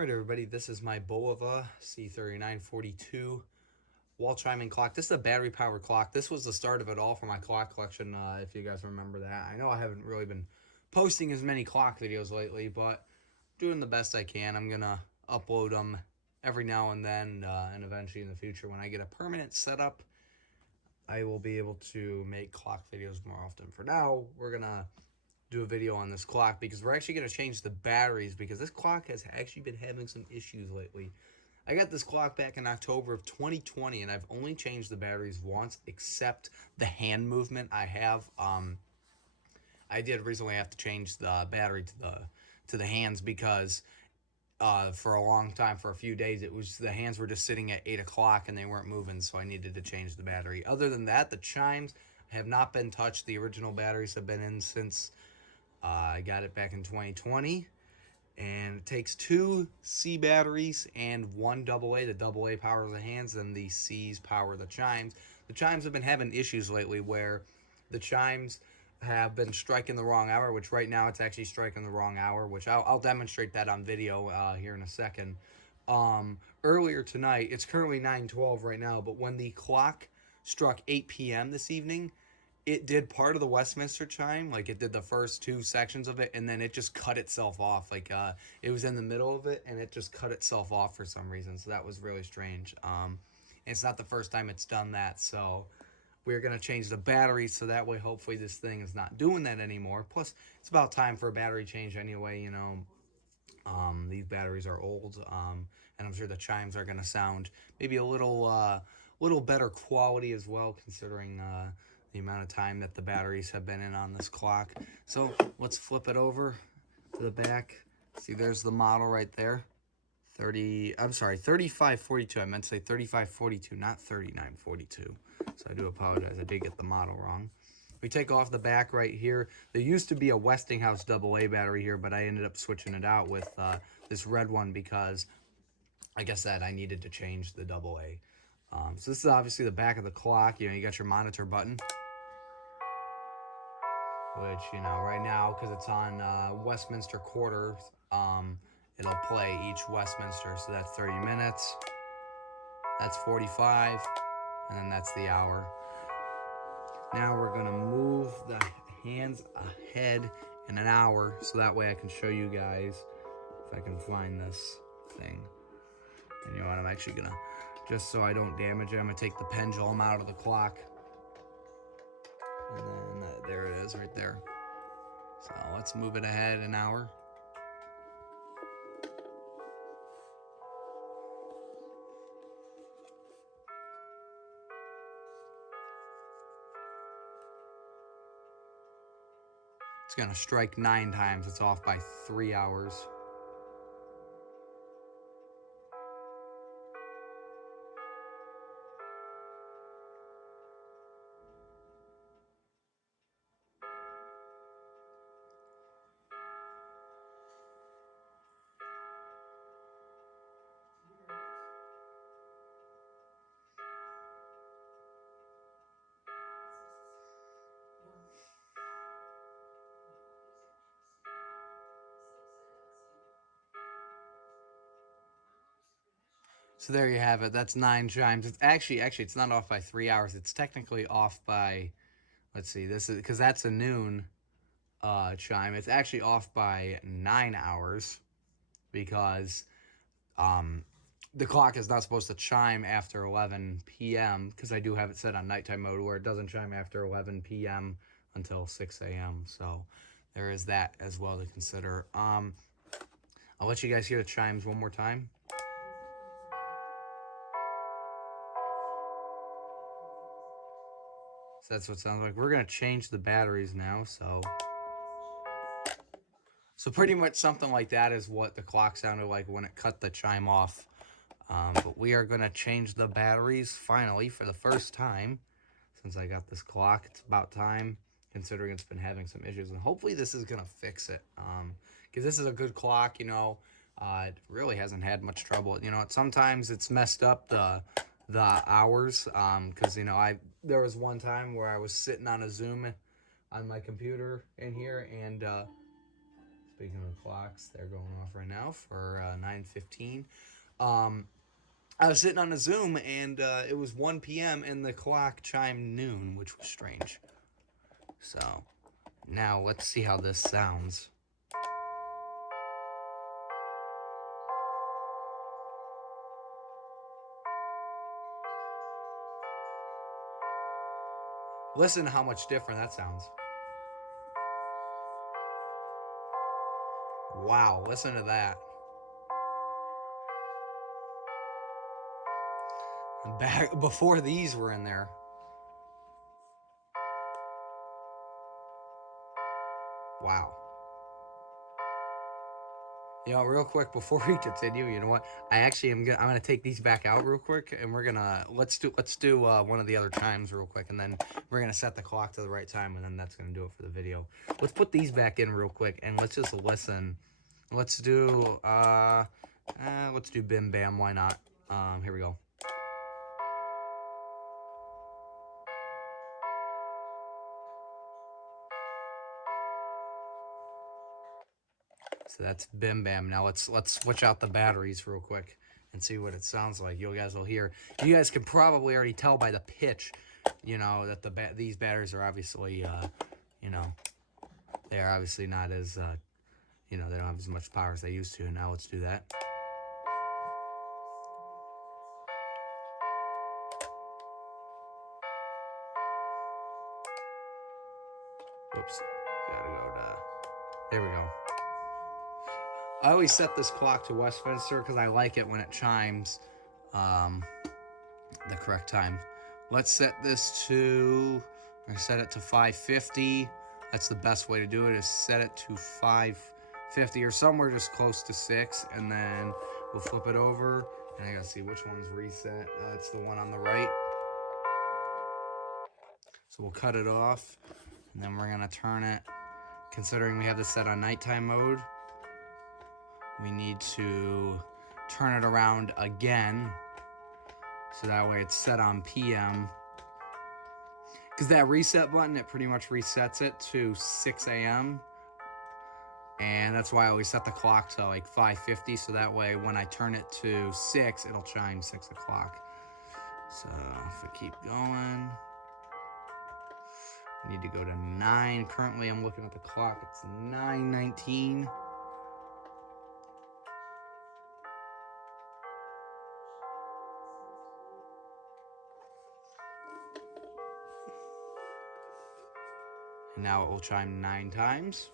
All right, everybody, this is my Bulova C3542 wall chiming clock. This is a battery powered clock. This was the start of it all for my clock collection, if you guys remember that. I know I haven't really been posting as many clock videos lately, but doing the best I can. I'm going to upload them every now and then, and eventually in the future when I get a permanent setup, I will be able to make clock videos more often. For now, we're going to do a video on this clock because we're actually going to change the batteries because this clock has actually been having some issues lately. I got this clock back in October of 2020 and I've only changed the batteries once, except the hand movement. I did recently have to change the battery to the hands because for a long time, for a few days, it was the hands were just sitting at 8 o'clock and they weren't moving, so I needed to change the battery. Other than that, the chimes have not been touched. The original batteries have been in since I got it back in 2020, and it takes two C batteries and one AA. The AA powers the hands, and the C's power the chimes. The chimes have been having issues lately where the chimes have been striking the wrong hour, which right now it's actually striking the wrong hour, which I'll demonstrate that on video here in a second. Earlier tonight, it's currently 9:12 right now, but when the clock struck 8 p.m. this evening, it did part of the Westminster chime, like it did the first two sections of it, and then it just cut itself off. Like it was in the middle of it, and it just cut itself off for some reason. So that was really strange. It's not the first time it's done that, so we're gonna change the battery so that way, hopefully, this thing is not doing that anymore. Plus, it's about time for a battery change anyway. These batteries are old, and I'm sure the chimes are gonna sound maybe a little better quality as well, considering the amount of time that the batteries have been in on this clock. So let's flip it over to the back. See, there's the model right there. 3542. I meant to say 3542, not 3942. So I do apologize. I did get the model wrong. We take off the back right here. There used to be a Westinghouse AA battery here, but I ended up switching it out with this red one because, like I said, I needed to change the AA. So this is obviously the back of the clock. You got your monitor button, which, right now, because it's on Westminster quarter, it'll play each Westminster. So that's 30 minutes, that's 45, and then that's the hour. Now we're gonna move the hands ahead in an hour, so that way I can show you guys if I can find this thing. And you know what, I'm actually gonna, just so I don't damage it, I'm gonna take the pendulum out of the clock. And then there it is right there. So let's move it ahead an hour. It's gonna strike 9 times. It's off by 3 hours. So there you have it. That's 9 chimes. It's actually it's not off by 3 hours. It's technically off by, let's see, this is because that's a noon chime. It's actually off by 9 hours because the clock is not supposed to chime after 11 p.m. because I do have it set on nighttime mode where it doesn't chime after 11 p.m. until 6 a.m. So there is that as well to consider. I'll let you guys hear the chimes one more time. So that's what it sounds like. We're going to change the batteries now, so pretty much something like that is what the clock sounded like when it cut the chime off. But we are going to change the batteries finally for the first time since I got this clock. It's about time, considering it's been having some issues, and hopefully this is going to fix it. Because this is a good clock, it really hasn't had much trouble. Sometimes it's messed up the hours, because there was one time where I was sitting on a Zoom on my computer in here, and Speaking of clocks, they're going off right now for 9:15. I was sitting on a Zoom, and it was 1 p.m., and the clock chimed noon, which was strange. So, now let's see how this sounds. Listen to how much different that sounds. Wow, listen to that. Back before these were in there. Wow. You know, real quick before we continue, you know what? I'm gonna take these back out real quick, and we're gonna let's do one of the other chimes real quick, and then we're gonna set the clock to the right time, and then that's gonna do it for the video. Let's put these back in real quick, and let's just listen. Let's do Bim Bam. Why not? Here we go. So that's Bim Bam. Now let's switch out the batteries real quick and see what it sounds like. You guys will hear. You guys can probably already tell by the pitch, you know, that these batteries are obviously, you know, they are obviously not as, you know, they don't have as much power as they used to. Now let's do that. Oops, gotta go to. There we go. I always set this clock to Westminster because I like it when it chimes the correct time. Let's set this to, I'm gonna set it to 5:50. That's the best way to do it, is set it to 5:50 or somewhere just close to 6, and then we'll flip it over, and I gotta see which one's reset. It's the one on the right. So we'll cut it off, and then we're gonna turn it, considering we have this set on nighttime mode, we need to turn it around again, so that way it's set on PM. Because that reset button, it pretty much resets it to 6 a.m. And that's why I always set the clock to like 5:50, so that way when I turn it to 6, it'll chime 6 o'clock. So if we keep going, we need to go to 9. Currently, I'm looking at the clock, it's 9:19. And now it will chime 9 times.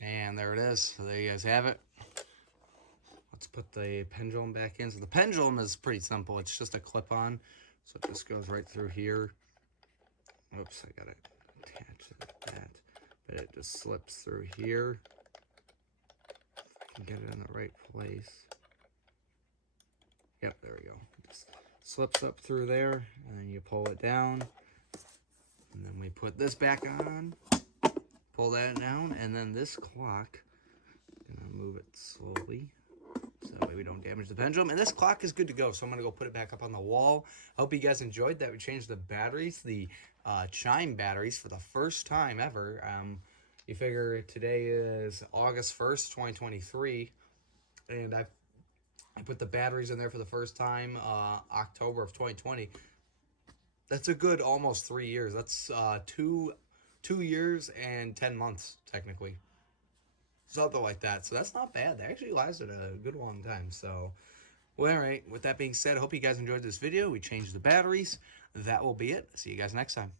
And there it is. So there you guys have it. Let's put the pendulum back in. So the pendulum is pretty simple. It's just a clip-on. So it just goes right through here. Oops, I got it attached like that. But it just slips through here. Get it in the right place. Yep, there we go. It just slips up through there, and then you pull it down. And then we put this back on. Pull that down, and then this clock, I'm gonna move it slowly so that way we don't damage the pendulum. And this clock is good to go, so I'm gonna go put it back up on the wall. I hope you guys enjoyed that. We changed the batteries, the chime batteries, for the first time ever. You figure today is August 1st, 2023, and I put the batteries in there for the first time October of 2020. That's a good almost 3 years. That's 2 years and 10 months, technically. Something like that. So that's not bad. They actually lasted a good long time. So, well, all right. With that being said, I hope you guys enjoyed this video. We changed the batteries. That will be it. See you guys next time.